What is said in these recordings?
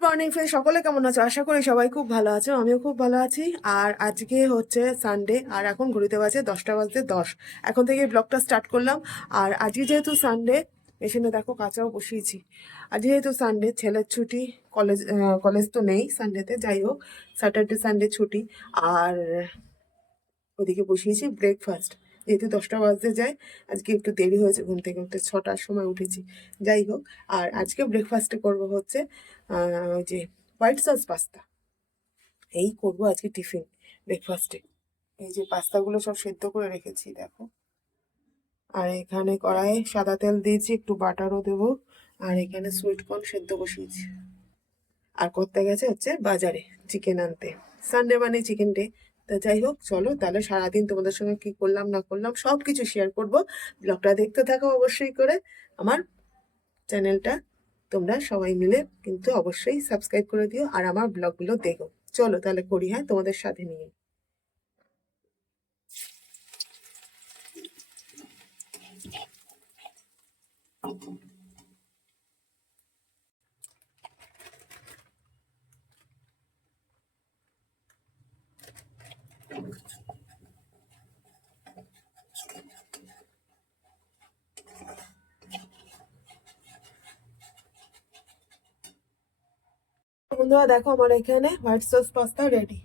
Morning সকলে কেমন আছো? আশা করি সবাই খুব ভালো আছো, আমিও খুব ভালো আছি। আর আজকে হচ্ছে সানডে আর এখন ঘড়িতে বাজে দশটা বাজতে দশ। এখন থেকে ব্লগটা স্টার্ট করলাম। আর আজকে যেহেতু সানডে এখানে দেখো কাঁচাও বসিয়েছি। আজ যেহেতু সানডে ছেলের ছুটি কলেজ কলেজ তো নেই সানডেতে যাই হোক স্যাটারডে সানডে ছুটি। আর ওদিকে বসিয়েছি ব্রেকফাস্ট যেহেতু দশটা বাজতে যায়, আজকে একটু দেরি হয়েছে, ঘুম থেকে উঠতে ছটার সময় উঠেছি। যাই হোক, আর আজকে ব্রেকফাস্টে করব হচ্ছে ওই যে হোয়াইট সস পাস্তা এই করব আজকে টিফিন ব্রেকফাস্টে এই যে পাস্তাগুলো সব সেদ্ধ করে রেখেছি, দেখো। আর এখানে কড়াইয়ে সাদা তেল দিয়েছি, একটু বাটারও দেবো। আর এখানে সুইট কর্ন সেদ্ধ বসিয়েছি। আর করতে গেছে হচ্ছে বাজারে চিকেন আনতে। সানডে মানে চিকেন ডে যাই হোক, চলো তাহলে সারাদিন তোমাদের সঙ্গে কি করলাম, না করলাম সব কিছু শেয়ার করব। ব্লগটা দেখতে থাকো অবশ্যই করে। আমার চ্যানেলটা তোমরা সবাই মিলে কিন্তু অবশ্যই সাবস্ক্রাইব করে দিও আর আমার ব্লগগুলো দেখো। চলো তাহলে করি হ্যাঁ তোমাদের সাথে নিয়ে। বন্ধুরা, দেখো আমার এখানে হোয়াইট সস পাস্তা রেডি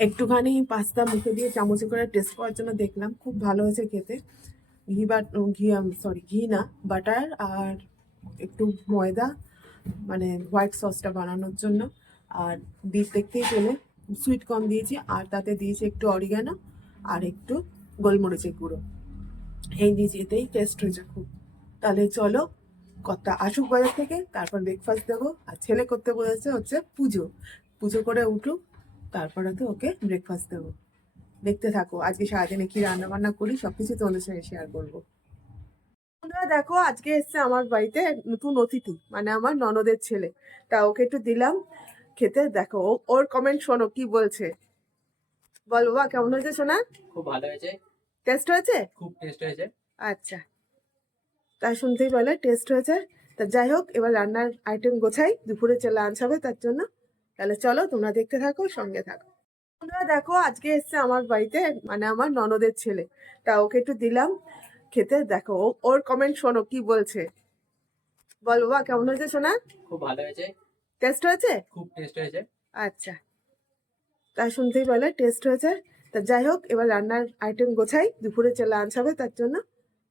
একটুখানি পাস্তা মুখে দিয়ে চামচে করে টেস্ট করার জন্য দেখলাম, খুব ভালো হয়েছে খেতে। ঘি বা ঘি সরি ঘি না বাটার আর একটু ময়দা মানে হোয়াইট সসটা বানানোর জন্য। আর দিয়ে দেখতেই পেলে সুইট কম দিয়েছি, আর তাতে দিয়েছি একটু অরিগানো আর একটু গোলমরিচের গুঁড়ো। এই দিয়েছি, এতেই টেস্ট হয়েছে খুব। তাহলে চলো কর্তা আসুক বাজার থেকে তারপর ব্রেকফাস্ট দেবো। আর ছেলে করতে বলেছে হচ্ছে পুজো। পুজো করে উঠুক তারপরে তো ওকে ব্রেকফাস্ট দেবো। দেখতে থাকো আজকে সারাদিনে কি রান্না বান্না করি সব সবকিছু তোমাদের সঙ্গে শেয়ার করব। বন্ধুরা দেখো আজকে এসছে আমার বাড়িতে নতুন অতিথি মানে আমার ননদের ছেলে। তা ওকে একটু দিলাম খেতে। দেখো ওর কমেন্ট শোনো কি বলছে? বল বাবা কেমন হয়েছে শোনা খুব ভালো হয়েছে। টেস্ট হয়েছে? খুব টেস্ট হয়েছে। আচ্ছা। তাই শুনতেই বলে টেস্ট হয়েছে তা যাই হোক এবার রান্নার আইটেম গোছাই। দুপুরে লাঞ্চ হবে তার জন্য। তাহলে চলো তোমরা দেখতে থাকো সঙ্গে থাকো। বন্ধুরা দেখো আজকে এসছে আমার বাড়িতে মানে আমার ননদের ছেলে। তা ওকে একটু দিলাম খেতে। দেখো ওর কমেন্ট শোনো কি বলছে? বল বাবা কেমন হয়েছে শোনা খুব ভালো হয়েছে। টেস্ট হয়েছে? খুব টেস্ট হয়েছে। আচ্ছা। তা শুনতেই বলে টেস্ট হয়েছে। তা যাই হোক এবার রান্নার আইটেম গোছাই। দুপুরে লাঞ্চ হবে তার জন্য।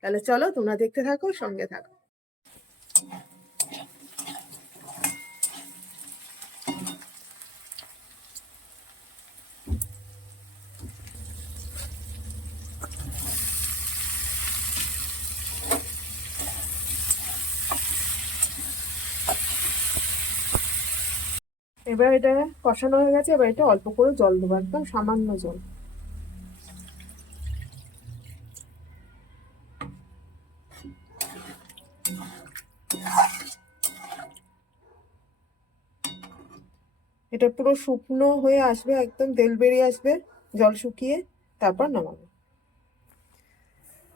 তাহলে চলো তোমরা দেখতে থাকো, সঙ্গে থাকো। এবার এটা কষানো হয়ে গেছে, এবার এটা অল্প করে জল দেবো, একদম সামান্য জল। এটা পুরো শুকনো হয়ে আসবে, একদম তেল বেরিয়ে আসবে, জল শুকিয়ে তারপর নামাবো।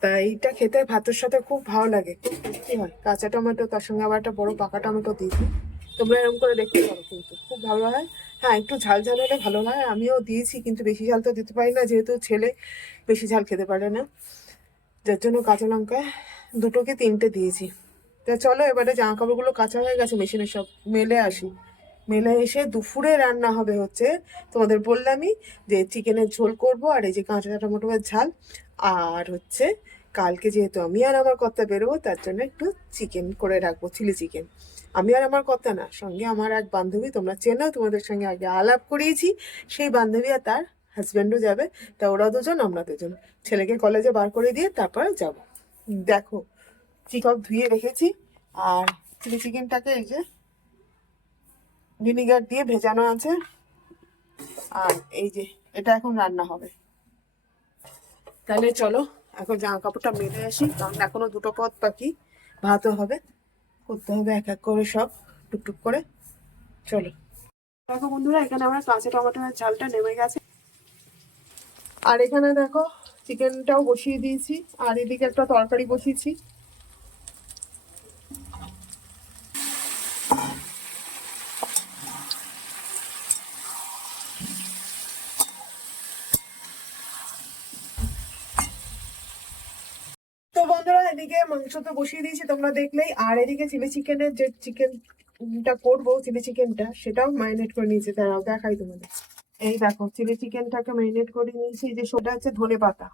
তা এইটা খেতে ভাতের সাথে খুব ভালো লাগে। খুব টেস্টি হয়। কাঁচা টমেটো, তার সঙ্গে আবার একটা বড় পাকা টমেটো দিয়েছি। তোমরা এরকম করে দেখতে পারো কিন্তু। খুব ভালো হয়। হ্যাঁ একটু ঝাল ঝাল হলে ভালো হয়। আমিও দিয়েছি কিন্তু বেশি ঝাল তো দিতে পারি না। যেহেতু ছেলে, বেশি ঝাল খেতে পারে না। যার জন্য কাঁচা লঙ্কা দুটো কি তিনটে দিয়েছি। তা চলো, এবারে জামা কাপড়গুলো কাঁচা হয়ে গেছে, মেশিনে সব মেলে আসি। মেলে এসে দুপুরে রান্না হবে হচ্ছে তোমাদের বললামই যে চিকেনের ঝোল করব আর এই যে কাঁচা টমেটোর ঝাল। আর হচ্ছে কালকে যেহেতু আমি আর আমার কর্তা বেরোবো, তার জন্য একটু চিকেন করে রাখব, চিলি চিকেন। আমি আর আমার কর্তা না, সঙ্গে আমার এক বান্ধবী, তোমরা চেনো, তোমাদের সঙ্গে আগে আলাপ করিয়েছি। সেই বান্ধবী আর তার হাজব্যান্ডও যাবে, তা ওরা দুজন, আমরা দুজন। ছেলেকে কলেজে বার করে দিয়ে তারপরে যাব। দেখো চিকক ধুয়ে রেখেছি। আর চিলি চিকেনটাকে এই যে ভিনিগার দিয়ে ভেজানো আছে। আর এই যে, এটা এখন রান্না হবে। তাহলে চলো, এখন জামা কাপড়টা মেলে আসি। কারণ এখনও দুটো পথ বাকি, ভাতও হবে। করতে হবে এক এক করে সব টুকটুক করে। চলো। দেখো বন্ধুরা, এখানে আমার কাঁচা টমেটোর ঝালটা নেমে গেছে। আর এখানে দেখো চিকেনটাও বসিয়ে দিয়েছি। আর এদিকে একটা তরকারি বসিয়েছি। বন্ধুরা, এদিকে মাংস তো বসিয়ে দিয়েছি, তোমরা দেখলেই। আর এদিকে চিলি চিকেনের যে চিকেনটা করব, চিলি চিকেনটা, সেটাও ম্যারিনেট করে নিয়েছি। দাঁড়াও, দেখাই তোমাদের। এই দেখো, চিলি চিকেনটাকে ম্যারিনেট করে নিয়েছি। এই যে সেটা হচ্ছে ধনে পাতা।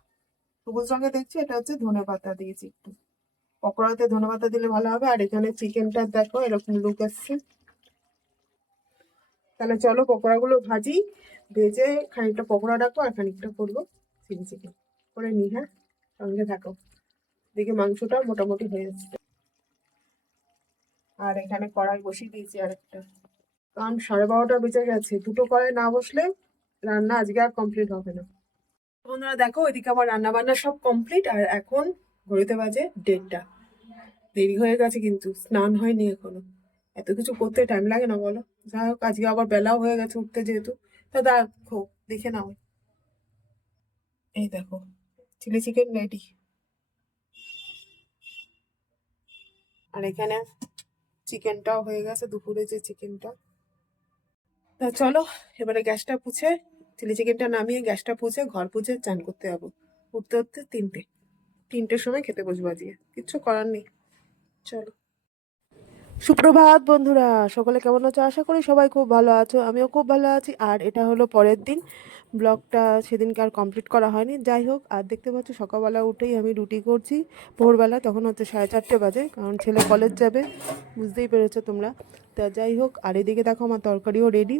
সবুজ রঙে দেখছি, এটা হচ্ছে ধনে পাতা দিয়েছি একটু। পকোড়াতে ধনে পাতা দিলে ভালো হবে। আর এখানে চিকেনটা দেখো, এরকম লুক আসছে। তাহলে চলো পকোড়াগুলো ভাজি, ভেজে খানিকটা পকোড়া রাখব আর খানিকটা করব চিলি চিকেন। করে নি হ্যাঁ সঙ্গে থাকো। দেখি মাংসটা মোটামুটি হয়ে যাচ্ছে আর এখানে কড়াই বসিয়ে দিয়েছি আর একটা কারণ সাড়ে বারোটা বেঁচে গেছে, দুটো কড়াই না বসলে রান্না আজকে আর কমপ্লিট হবে না। বন্ধুরা দেখো, ওইদিকে আমার রান্না বান্না সব কমপ্লিট আর এখন ঘড়িতে বাজে দেড়টা। দেরি হয়ে গেছে কিন্তু, স্নান হয়নি এখনও। এত কিছু করতে টাইম লাগে না বলো। যাই হোক, আজকে আবার বেলাও হয়ে গেছে উঠতে যেহেতু। তা দেখো, দেখে নাও। এই দেখো চিলি চিকেন রেডি আর এখানে চিকেনটাও হয়ে গেছে, দুপুরে যে চিকেনটা। তা চলো, এবারে গ্যাসটা পুছে, চিলি চিকেনটা নামিয়ে গ্যাসটা পুছে, ঘর পুছে, চান করতে যাব। উঠতে উঠতে তিনটে। তিনটের সময় খেতে বসবো আজকে। কিচ্ছু করার নেই। চলো। সুপ্রভাত বন্ধুরা, সকলে কেমন আছো? আশা করি সবাই খুব ভালো আছো, আমিও খুব ভালো আছি। আর এটা হলো পরের দিন, ব্লগটা সেদিনকে আর কমপ্লিট করা হয়নি। যাই হোক, আর দেখতে পাচ্ছ সকালবেলা উঠেই আমি রুটি করছি। ভোরবেলা তখন হচ্ছে সাড়ে চারটে বাজে, কারণ ছেলে কলেজ যাবে, বুঝতেই পেরেছ তোমরা। তা যাই হোক, আর এদিকে দেখো আমার তরকারিও রেডি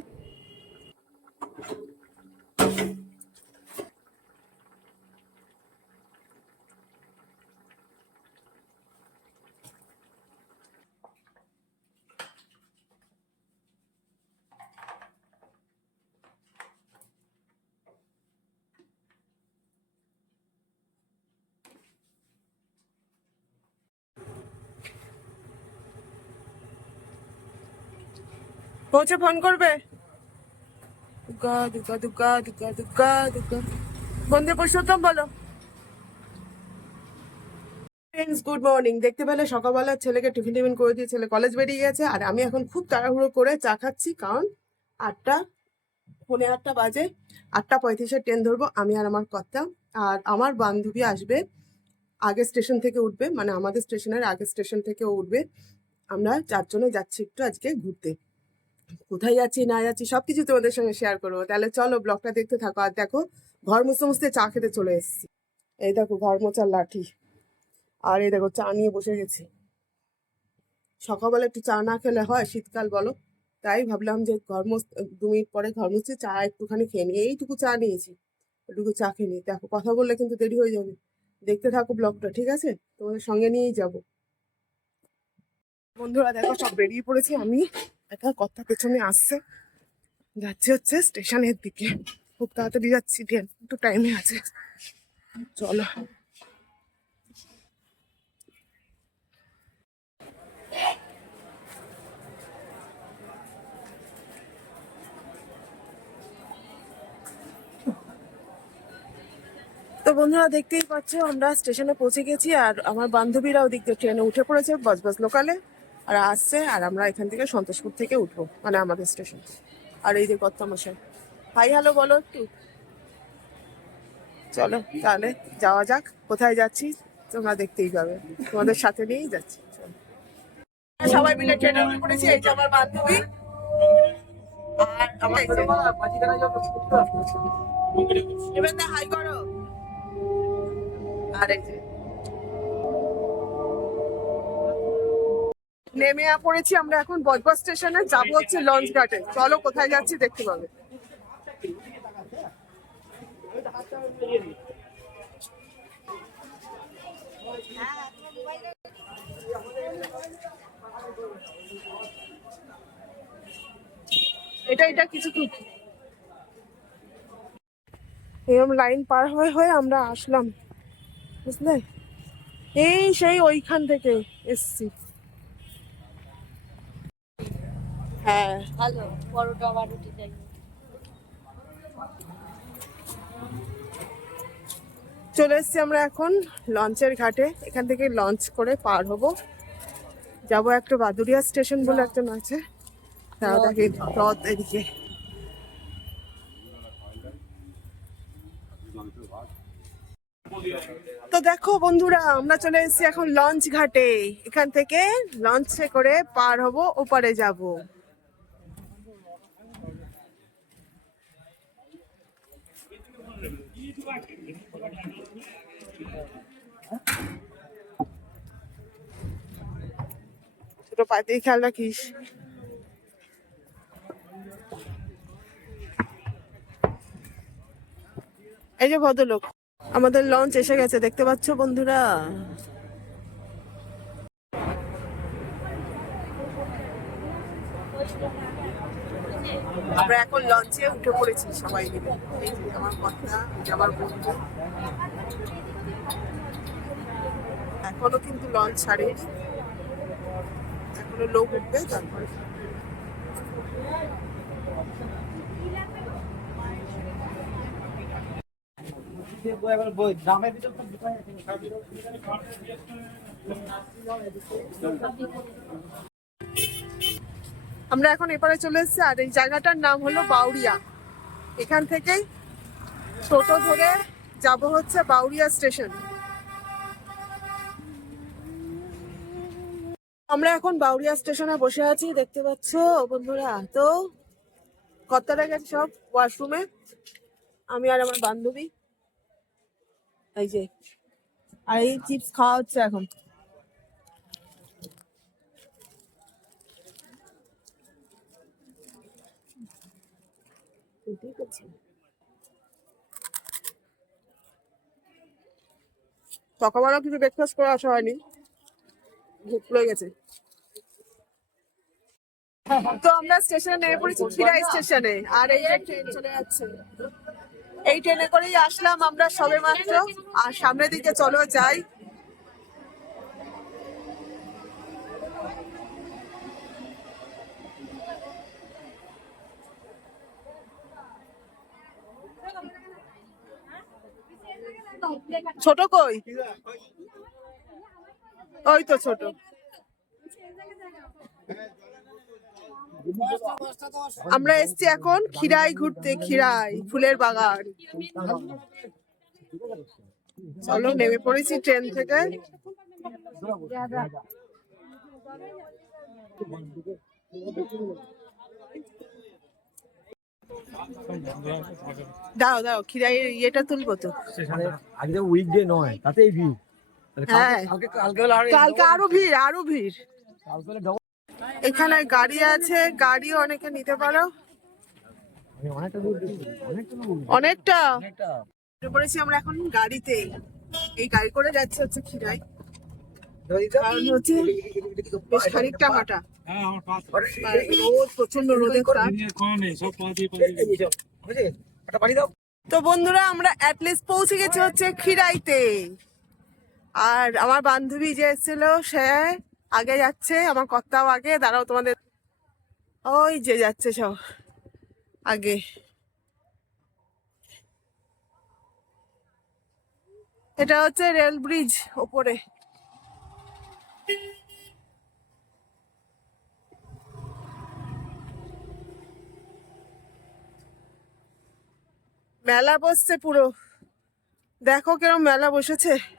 পৌঁছে ফোন করবে? দুর্গা দুর্গা দুর্গা দুর্গা দুর্গা দুর্গা বন্ধে পুরুষোত্তম বলো। ফ্রেন্ডস গুড মর্নিং দেখতে পেলে সকালবেলা ছেলেকে টিফিন টিফিন করে দিয়ে ছেলে কলেজ বেরিয়ে গেছে আর আমি এখন খুব তাড়াহুড়ো করে চা খাচ্ছি কারণ আটটা পৌনে আটটা বাজে আটটা পঁয়ত্রিশের ট্রেন ধরবো আমি আর আমার কর্তা। আর আমার বান্ধবী আসবে আগের স্টেশন থেকে উঠবে মানে আমাদের স্টেশনের আগের স্টেশন থেকে উঠবে। আমরা চারজনে যাচ্ছি একটু আজকে ঘুরতে। কোথায় যাচ্ছি, না যাচ্ছি, সবকিছু তোমাদের সঙ্গে শেয়ার করব। তাহলে চলো ব্লগটা দেখতে থাকো। আর দেখো, ঘর মুছতে মুছতে চা খেতে চলে এসেছি। এই দেখো, ঘর মোচার লাঠি। আর এই দেখো, চা নিয়ে বসে গেছি। সকালবেলা একটু চা না খেলে হয়, শীতকাল বলো। তাই ভাবলাম যে ঘর দু মিনিট পরে ঘর মুছতে চা একটুখানি খেয়ে নিই। এইটুকু চা নিয়েছি। একটুকু চা খেয়ে নিই। দেখো, কথা বললে কিন্তু দেরি হয়ে যাবে। দেখতে থাকো ব্লগটা ঠিক আছে? তোমাদের সঙ্গে নিয়েই যাব। বন্ধুরা, দেখো, সব বেরিয়ে পড়েছি আমি। একটা কথা পেছনে আসছে। যাচ্ছে হচ্ছে স্টেশনের দিকে। খুব তাড়াতাড়ি যাচ্ছি ট্রেন একটু টাইমে আছে। চলো। তো বন্ধুরা, দেখতেই পাচ্ছ, আমরা স্টেশনে পৌঁছে গেছি, আর আমার বান্ধবীরা ওদিক দিয়ে ট্রেনে উঠে পড়েছে, বজবজ লোকালে আর আসছে আর আমরা এখান থেকে সন্তোষপুর থেকে উঠবো মানে আমাদের স্টেশন। আর এই যে কর্তা মশাই হাই, হ্যালো বলো একটু। চলো, তাহলে যাওয়া যাক, কোথায় যাচ্ছি তোমরা দেখতেই পাবে। তোমাদের সাথে নিয়েই যাচ্ছি। সবাই মিলে ট্রেনে উঠে পড়েছি, এই যে আমার বান্ধবী। আর আমার হাই করো। নেমে পড়েছি, আমরা এখন বজবজ স্টেশনে, যাব হচ্ছে লঞ্চ ঘাটে। চলো, কোথায় যাচ্ছি দেখতে পাবে। এটা এটা কিছু কি? এরকম লাইন পার হয়ে হয়ে আমরা আসলাম। বুঝলে? এই সেই ওইখান থেকে এসছি। হ্যাঁ। ভালো পরোটা বা রুটি চাই। চলে এসেছি আমরা এখন লঞ্চের ঘাটে। এখান থেকে লঞ্চ করে পার হব। যাব একটা বাদুরিয়া স্টেশন বলে একটা আছে। তারা দেখে হ্রদ এদিকে। তো দেখো বন্ধুরা আমরা চলে এসেছি এখন লঞ্চ ঘাটে। এখান থেকে লঞ্চে করে পার হব ওপারে যাব। ছোট পাতে খেয়াল রাখিস। এই যে ভদ্রলোক, আমাদের লঞ্চ এসে গেছে, দেখতে পাচ্ছ বন্ধুরা? আমরা এখন লঞ্চে উঠে পড়েছি সবাই মিলে। আমার কথা আমার বন্ধু। এখনও কিন্তু লঞ্চ ছাড়েনি। এখনও লোক উঠবে, তারপরে আমরা এখন এপারে চলে এসেছি, আর এই জায়গাটার নাম হলো বাউরিয়া এখান থেকেই টোটো ধরে যাব হচ্ছে বাউরিয়া স্টেশন। আমরা এখন বাউরিয়া স্টেশনে বসে আছি, দেখতে পাচ্ছ? বন্ধুরা, তো কতটা গেছে সব ওয়াশরুমে আমি আর আমার বান্ধবী। এই যে, আর এই চিপস খাওয়া হচ্ছে এখন। সকালবেলা কিছু ব্রেকফাস্ট করে আসা হয়নি। ভুক গেছে। তো আমরা স্টেশনে নেমে পড়েছি খিরাই স্টেশনে। আর এই ট্রেন চলে যাচ্ছে। এই ট্রেনে করেই আসলাম আমরা সবে মাত্র। আর সামনের দিকে চলো, যাই। ছোট কই? ওই তো ছোট। আমরা এসছি এখন খিরাই ঘুরতে খিরাই ফুলের বাগান। চলো, নেমে পড়েছি ট্রেন থেকে। দাও দাও খিরাই ইয়েটা তুলবো তো। আজকে উইকডে নয়, তাতেই ভিড়। তাহলে কালকে- হ্যাঁ। কালকে কালকে হলে আরও ভিড় আরও ভিড়। এখানে গাড়ি আছে গাড়িও অনেকে নিতে পারো। অনেকটা পড়েছি আমরা এখন গাড়িতে এই গাড়ি করে যাচ্ছে হচ্ছে খিরাই কারণ হচ্ছে বেশ খানিকটা হাঁটা। আর রোদ প্রচণ্ড রোদের তাপ। তো বন্ধুরা আমরা অ্যাটলিস্ট পৌঁছে গেছি হচ্ছে খিরাইতে আর আমার বান্ধবী যে এসেছিল, সে আগে যাচ্ছে, আমার কর্তাও আগে, দাঁড়াও তোমাদের। ওই যে যাচ্ছে সব, আগে। এটা হচ্ছে রেল ব্রিজ ওপরে। মেলা বসছে পুরো। দেখো কেরম মেলা বসেছে।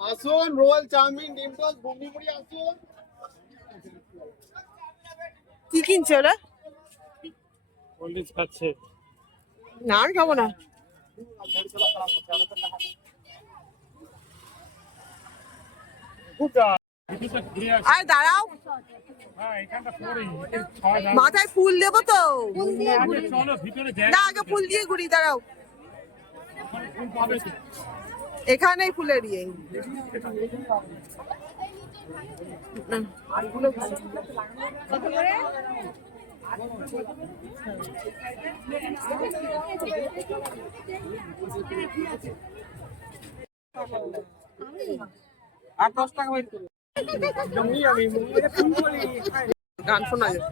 আসুন রোল চাউমিন ডিম ঘুগনি মুড়ি আসুন। কি কিনছে ওরা? কোল্ড খাচ্ছে না আমি খাব না। আরে দাঁড়াও। মাথায় ফুল দেবো তো। না, আগে ফুল দিয়ে ঘুরি দাঁড়াও। এখানেই ফুলের ইয়ে। গান শোনা যায়।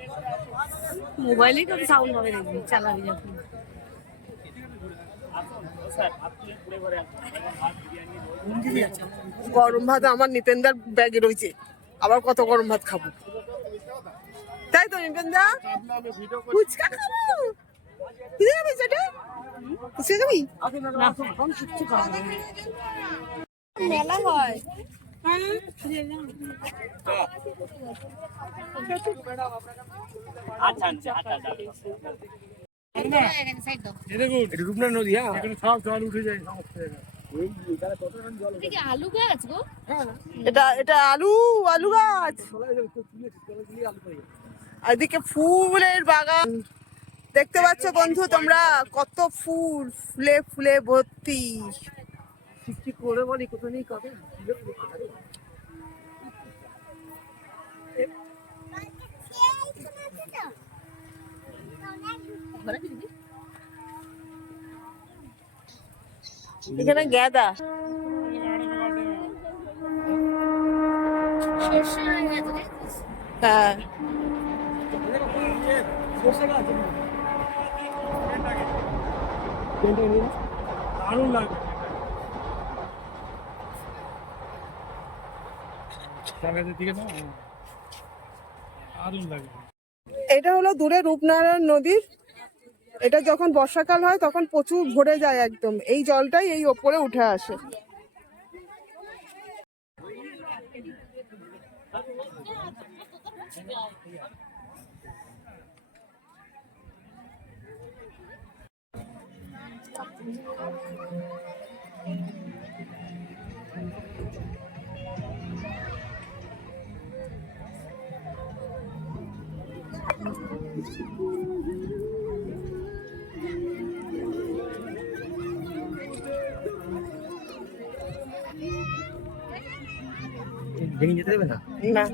মোবাইলে তো সাউন্ড হবে দেখবি চালাবি যখন। গরম ভাত আমার নিতেন্দার ব্যাগে রয়েছে। আবার কত গরম ভাত খাব? তাই তো ফুচকা খাব? তুই যাবি সেটা? ফুচকা খাবি? মেলা হয়। আচ্ছা আচ্ছা আচ্ছা রূপনা নদী হ্যাঁ? সব জল উঠে যায়। এটা আলু গাছ গো। এটা এটা আলু আলু গাছ। এদিকে ফুলের বাগান। দেখতে পাচ্ছ বন্ধু তোমরা কত ফুল ফুলে ফুলে ভর্তি। করে বলি কবে? এখানে গ্যাদা? হ্যাঁ। দারুণ এটা হলো দূরে রূপনারায়ণ নদীর। এটা যখন বর্ষাকাল হয়, তখন প্রচুর ভরে যায় একদম। এই জলটাই এই ওপরে উঠে আসে। ভেঙে যেতে দেবে না না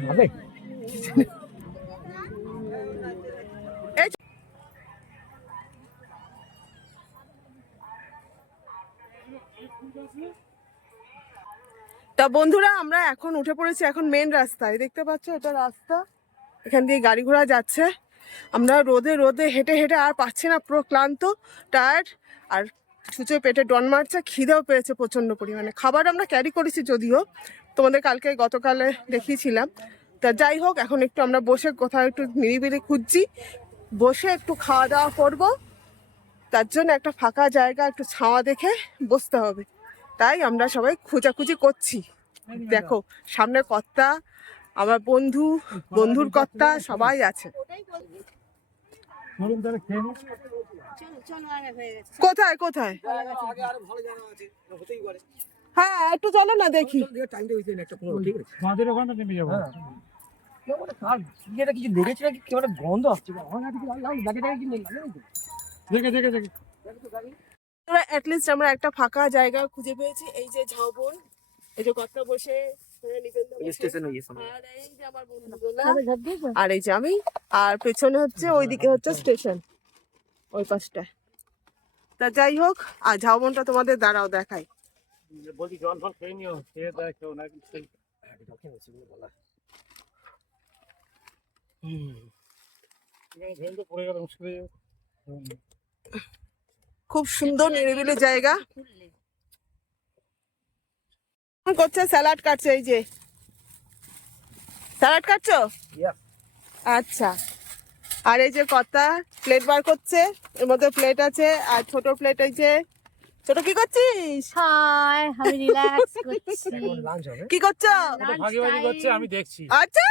হবে তা বন্ধুরা, আমরা এখন উঠে পড়েছি এখন মেন রাস্তায়। দেখতে পাচ্ছ এটা রাস্তা? এখান দিয়ে গাড়ি ঘোড়া যাচ্ছে। আমরা রোদে রোদে হেঁটে হেঁটে আর পাচ্ছি না, পুরো ক্লান্ত টায়ার্ড আর ছুঁচো পেটে ডন মারছে, খিদেও পেয়েছে প্রচণ্ড পরিমাণে। খাবার আমরা ক্যারি করেছি যদিও, তোমাদের কালকে গতকালে দেখিয়েছিলাম। তা যাই হোক, এখন একটু আমরা বসে কোথাও একটু নিরিবিলি খুঁজছি। বসে একটু খাওয়া দাওয়া করব। তার জন্য একটা ফাঁকা জায়গা, একটু ছাওয়া দেখে বসতে হবে। তাই আমরা সবাই খোঁজাখুঁজি করছি। দেখো সামনে কর্তা আমার বন্ধু বন্ধুর কর্তা সবাই আছে। কোথায় কোথায়? হ্যাঁ একটু চলো না দেখি। নেমে যাব। কিছু লেগেছে নাকি গন্ধ আসছে নাকি? দেখে দেখে দেখে। আমরা অ্যাটলিস্ট আমরা একটা ফাঁকা জায়গা খুঁজে পেয়েছি। এই যে ঝাউবন এই যে কর্তা বসে হয়ে আর এই যে আমার বন্ধুগুলা আর এই যে আমি আর পেছনে হচ্ছে ওইদিকে হচ্ছে স্টেশন ওই পাশটা। তা যাই হোক আর ঝাউবনটা তোমাদের দাঁড়াও দেখাই। বলছি জল ফল খেয়ে নিও খেয়ে দেখো না সেই এখানে ভেঙে পড়ে গেল মুশকিল। খুব সুন্দর নিরিবিলি জায়গা। করছে স্যালাড কাটছে এই যে। স্যালাড কাটছো? আচ্ছা। আর এই যে কর্তা প্লেট বার করছে এর মধ্যে প্লেট আছে আর ছোট প্লেট এই যে ছোট কি করছিস? হাই আমি রিল্যাক্স করছি। কি করছ? ওটা ভাগিবাজি করছে আমি দেখছি। আচ্ছা।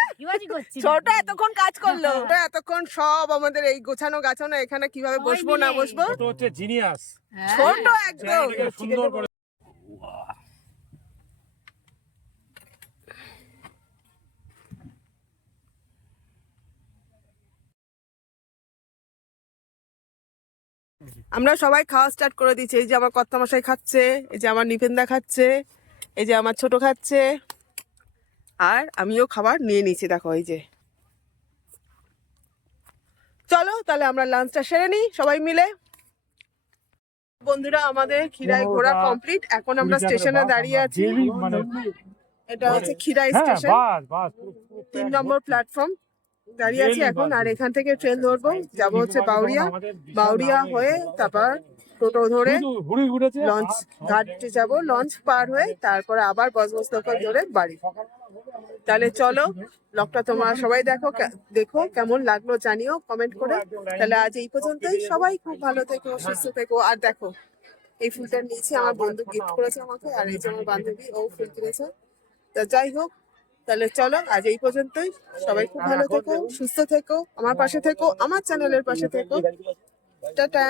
করছি ছোট এতক্ষণ কাজ করল এতক্ষণ সব আমাদের এই গোছানো গাছানো এখানে কীভাবে বসবো না বসবো? ছোট হচ্ছে জিনিয়াস। হ্যাঁ। ছোট একদম। সুন্দর আমরা সবাই খাওয়া স্টার্ট করে দিচ্ছি। এই যে আমার কর্তামশাই খাচ্ছে এই যে আমার নিপেন্দা খাচ্ছে এই যে আমার ছোট খাচ্ছে। আর আমিও খাবার নিয়ে নিচ্ছি দেখো এই যে। চলো তাহলে আমরা লাঞ্চটা সেরে নিই সবাই মিলে। বন্ধুরা আমাদের খিরাই ঘোরা কমপ্লিট এখন আমরা স্টেশনে দাঁড়িয়ে আছি। মানে এটা হচ্ছে খিরাই হ্যাঁ স্টেশন বাস তিন নম্বর প্ল্যাটফর্ম দাঁড়িয়ে আছি এখন, আর এখান থেকে ট্রেন ধরবো। যাব হচ্ছে বাউরিয়া বাউরিয়া হয়ে তারপর টোটো ধরে লঞ্চ ঘাটে যাব লঞ্চ পার হয়ে তারপরে আবার বজবজ লোকাল ধরে বাড়ি। তাহলে চলো ব্লগটা তোমরা সবাই দেখো দেখো, কেমন লাগল জানিও কমেন্ট করে। তাহলে আজ এই পর্যন্তই। সবাই খুব ভালো থেকো, সুস্থ থেকো। আর দেখো, এই ফুলটা নিয়েছি, আমার বন্ধু গিফট করেছে আমাকে, আর এই যে আমার বান্ধবী, ও ফুল কিনেছে তা যাই হোক তাহলে চলো আজ এই পর্যন্তই। সবাই খুব ভালো থেকো সুস্থ থেকো আমার পাশে থেকো আমার চ্যানেলের পাশে থেকো। টাটা।